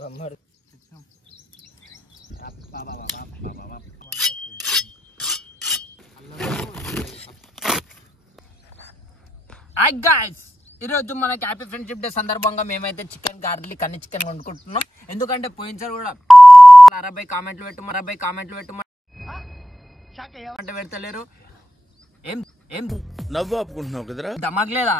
Hi guys, ఈరోజు మనకి happy friendship day సందర్భంగా మేమైతే చికెన్ గార్లిక్ అన్ని చికెన్ వండుకుంటున్నాం. ఎందుకంటే పోయినసారి కూడా 60 కామెంట్లు పెట్టు అంటే పెడతలేరు. ఏం నవ్వు ఆపుకుంటున్నావు కదరా? దమాగ్లేదా?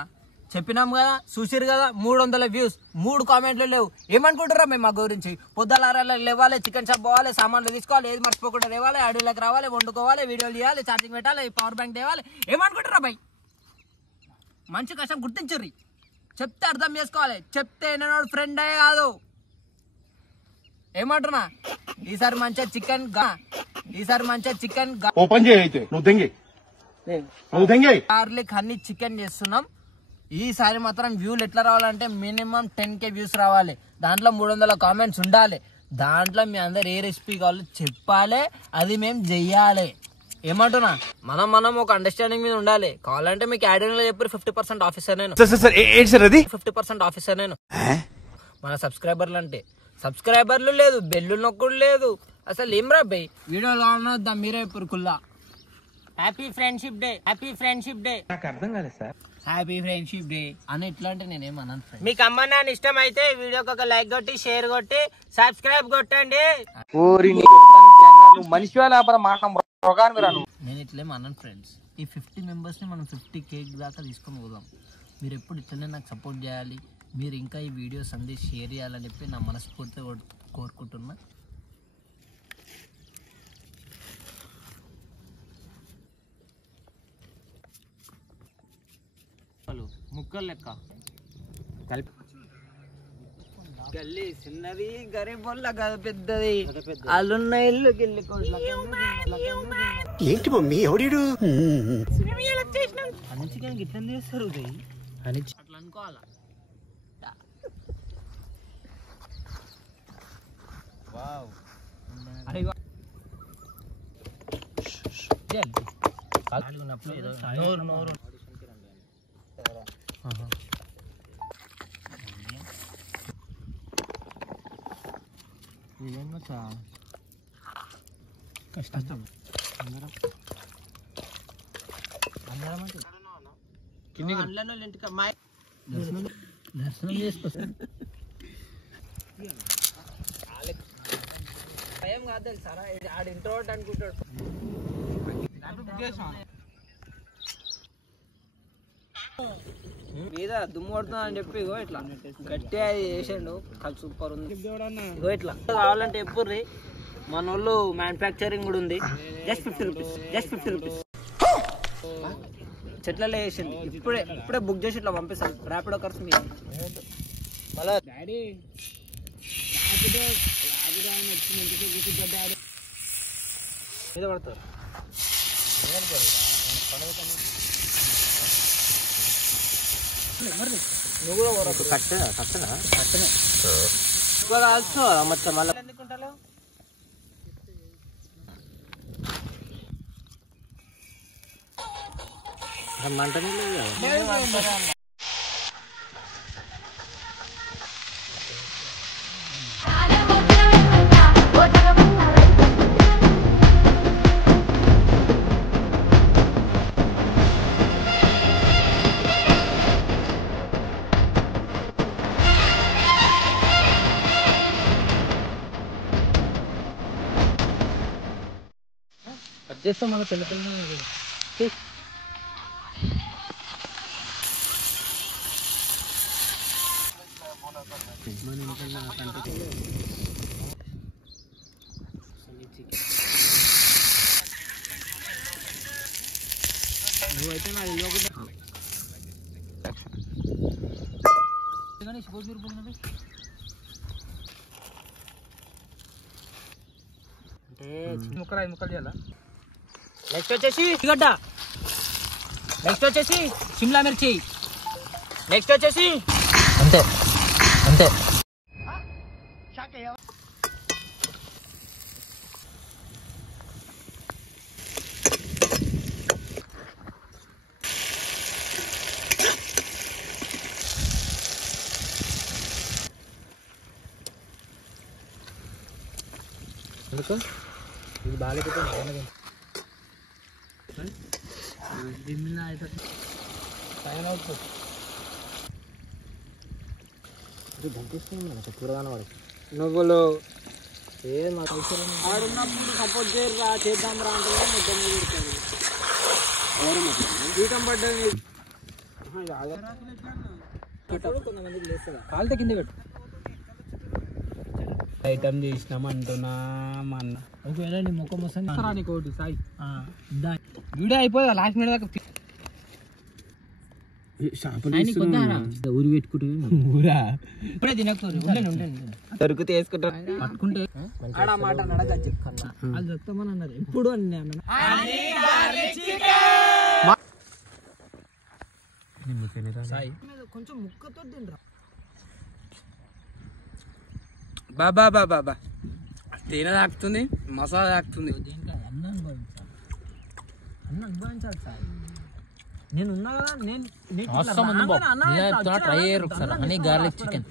చెప్పినాం కదా, చూసిరు కదా, 300 వ్యూస్, 3 కామెంట్లు లేవు. ఏమనుకుంటారా మేము మా గురించి? పొద్దులారా లేవాలి, చికెన్ షాప్ పోవాలి, సామాన్లు తీసుకోవాలి, ఏది మర్చిపోకుండా లేవాలి, అడవిలోకి రావాలి, వండుకోవాలి, వీడియోలు తీయాలి, ఛార్జింగ్ పెట్టాలి, పవర్ బ్యాంక్ తేవాలి. ఏమనుకుంటారా భయ్? మంచి కష్టం గుర్తించుర్రి. చెప్తే అర్థం చేసుకోవాలి. చెప్తే నేను ఫ్రెండ్ అయ్యే కాదు. ఏమంటున్నా? ఈసారి మంచిగా చికెన్ ఓపెన్ చేయి అయితే నువ్వు గార్లిక్ అన్ని చికెన్ చేస్తున్నాం. ఈసారి మాత్రం వ్యూలు ఎట్లా రావాలంటే మినిమం 10K వ్యూస్ రావాలి. దాంట్లో 300 కామెంట్స్ ఉండాలి. దాంట్లో మీ అందరు ఏ రెసిపీ కావాలో చెప్పాలి, అది మేము చెయ్యాలి. ఏమంటున్నా? మనం ఒక అండర్స్టాండింగ్ మీద ఉండాలి. కావాలంటే మీకు యాడ్ చెప్పి 50% ఆఫీసర్ నేను 50% ఆఫీసర్ నేను. మన సబ్స్క్రైబర్లు అంటే సబ్స్క్రైబర్లు లేదు, బెల్లు నొక్కుడు లేదు, అసలు ఏం రా బై. వీడియోలో వద్దాం, మీరే ఇప్పుడు కుల్లా. హ్యాపీ ఫ్రెండ్షిప్ డే నాకు అర్థం కాలేదు సార్. హ్యాపీ ఫ్రెండ్షిప్ డే అని ఎట్లా అంటే నేనేమన్నాను ఫ్రెండ్. మీకు అమ్మ నాన్న ఇష్టం అయితే వీడియోకి ఒక లైక్ కొట్టి, షేర్ కొట్టి, సబ్స్క్రైబ్ కొట్టండి. మనిషి నేను ఇట్లేం అన్నాను ఫ్రెండ్స్. ఈ 50 మెంబర్స్ని మనం 50K దాకా తీసుకొని పోదాం. మీరు ఎప్పుడు ఇట్లనే నాకు సపోర్ట్ చేయాలి. మీరు ఇంకా ఈ వీడియోస్ అన్ని షేర్ చేయాలని చెప్పి నా మనస్ఫూర్తిగా కోరుకుంటున్నా. ముక్కలు లెక్క కలిపి గల్లీ చిన్నది, గరీబోళ్ళ గద పెద్దది, అల్లున్న ఇల్లు గిల్లి ఏంటి మమ్మీ ఎవడు చికెన్ గిట్ల చేస్తారు అని అట్లా అనుకోవాలా. కష్టం దర్శనం చేసుకో. భయం కాదు తెలుసారా, ఆడు ఇంట్రోవర్ట్ అనుకుంటాడు. మీద దుమ్ము కొడుతున్నా అని చెప్పి ఇగో ఇట్లా గట్టిగా చేసిండు. సూపర్ ఉంది. ఇగో ఇట్లా కావాలంటే ఎప్పుర్రి, మన వాళ్ళు మ్యానుఫ్యాక్చరింగ్ కూడా ఉంది. జస్ట్ 50 రూపీస్ చెట్లలో వేసింది. ఇప్పుడే బుక్ చేసి ఇట్లా పంపిస్తాను. ర్యాపిడో ఖర్చు మీద మీద పడతారు. నువ్వు కూడా కట్టనే మొత్తం మళ్ళీ ఎందుకుంటావు. మంట చేస్తాం. మన పిల్లలు నువ్వైతే నాకు అంటే ముక్కలు చేయాలా. నెక్స్ట్ వచ్చేసి గడ్డ, నెక్స్ట్ వచ్చేసి షిమ్లా మిర్చి, నెక్స్ట్ వచ్చేసి అంతే. ఎందుకు ఇది బాగాలేకపోతే కూరగానే వాడు నువ్వులు ఏం ఆడున్నప్పుడు సపోర్ట్ చేయరా చేద్దాం రా అంటే జీతం పడ్డది కొంతమందికి లేస్తుందా కాలితే కింద పెట్టు ఐటమ్ చేసినాం అంటున్నా మా అన్న ఒకవేళ నీ ముఖం వస్తుంది నీకు ఒకటి సాయి వీడియో అయిపోదా లాస్ట్ మినిట్ దాకా ఊరి పెట్టుకుంటే ఊరా ఇప్పుడే తినకూడదు దొరికితే వేసుకుంటారు పట్టుకుంటే మాట నడగచ్చు అది చెప్తామని అన్నారు ఎప్పుడు అని కొంచెం ముక్కతో తినరా బాబా బాబా బాబా తేనె తాకుతుంది మసాలా తాకుతుంది అన్న అనుభవించాలి సార్ నేను ఉన్నా కదా నేను ట్రై చేయరు ఒకసారి అని గార్లిక్ చికెన్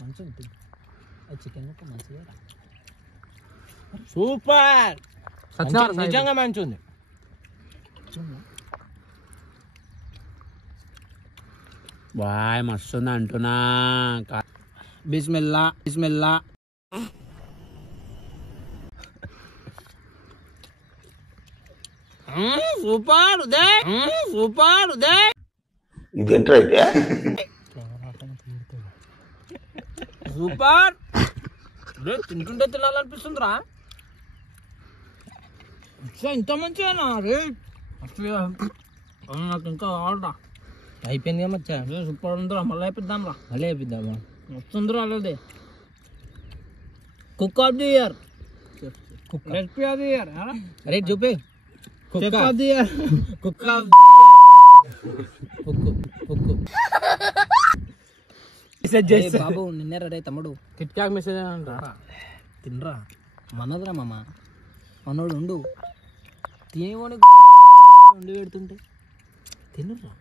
మంచిగా ఉంటుంది చికెన్ మంచిగా సూపర్ నిజంగా మంచిగా ఉంది బాయ్ మస్తుంది అంటున్నా బిస్మిల్లా బిస్మిల్లా సూపర్ ఉదయ్ సూపర్ ఉదయ్ ఇదేంటైతే సూపర్ తింటుంటే తినాలనిపిస్తుందిరా ఇంత మంచిగా రే నాకు ఇంకా కావాలరా అయిపోయింది కదా మచ్చా సూపర్ ఉందిరా మళ్ళీ అయిపోద్దాం రా మళ్ళీ అయిపోద్దామా వస్తుందిరా అలాగే cook of the year recipe of the year అరే చూపి cook of the year cook of బాబు నిన్నే రే తమ్ముడు టిక్ టాక్ మెసేజ్ అంటారా తినరా మనదురా మామ మనోడు ఉండు తినేవాడు ఉండి పెడుతుంటే తినరా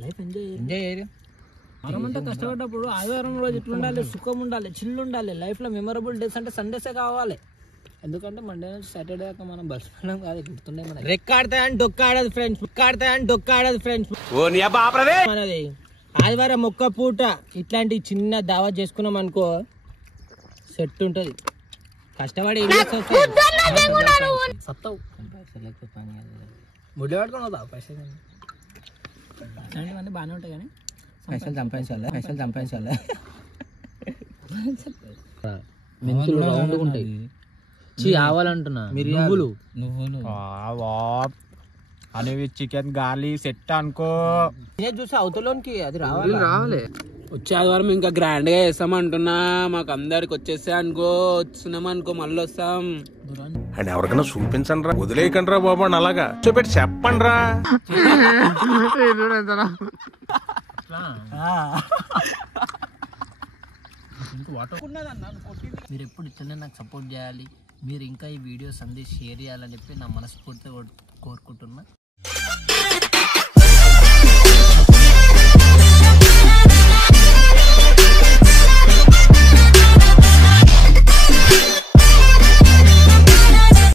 లైఫ్ ఎంజాయ్ చేయరు వారమంతా కష్టపడ్డప్పుడు ఆదివారం రోజు ఎట్లా ఉండాలి సుఖం ఉండాలి చిల్లు ఉండాలి లైఫ్లో మెమరబుల్ డేస్ అంటే సండేసే కావాలి ఎందుకంటే మండే నుంచి సాటర్డే దాకా మనం బస్ పడడం కాదు గుర్తుండే మన రెక్కాడతాయని డొక్కాడదు ఫ్రెండ్స్ మనది ఆదివారం ఒక్క పూట ఇట్లాంటి చిన్న దావా చేసుకున్నాం అనుకో సెట్ ఉంటుంది కష్టపడి సత్తావు ముడి పట్టుకొని వద్దావు పైసలు ఇలాంటివన్నీ బాగానే ఉంటాయి కానీ పైసలు సంపాదించాలి మెంతులు రౌండ్ ఉంటాయి ఆవాలంటున్నా నువ్వులు అనేవి చికెన్ గాలి సెట్ అనుకో చూసి అవతలోనికి అది రావాలి వచ్చే ఆదివారం ఇంకా గ్రాండ్ గా చేస్తామంటున్నా మాకు అందరికి వచ్చేసా అనుకో వస్తున్నాం అనుకో మళ్ళీ వస్తాం అని ఎవరికైనా చూపించండి రా వదిలేయకండి రా బాబు అని అలాగా చూపెట్టి చెప్పండి రా మీరు ఎప్పుడు ఇట్లనే నాకు సపోర్ట్ చేయాలి మీరు ఇంకా ఈ వీడియోస్ అన్ని షేర్ చేయాలని చెప్పి నా మనస్ఫూర్తిగా కోరుకుంటున్నా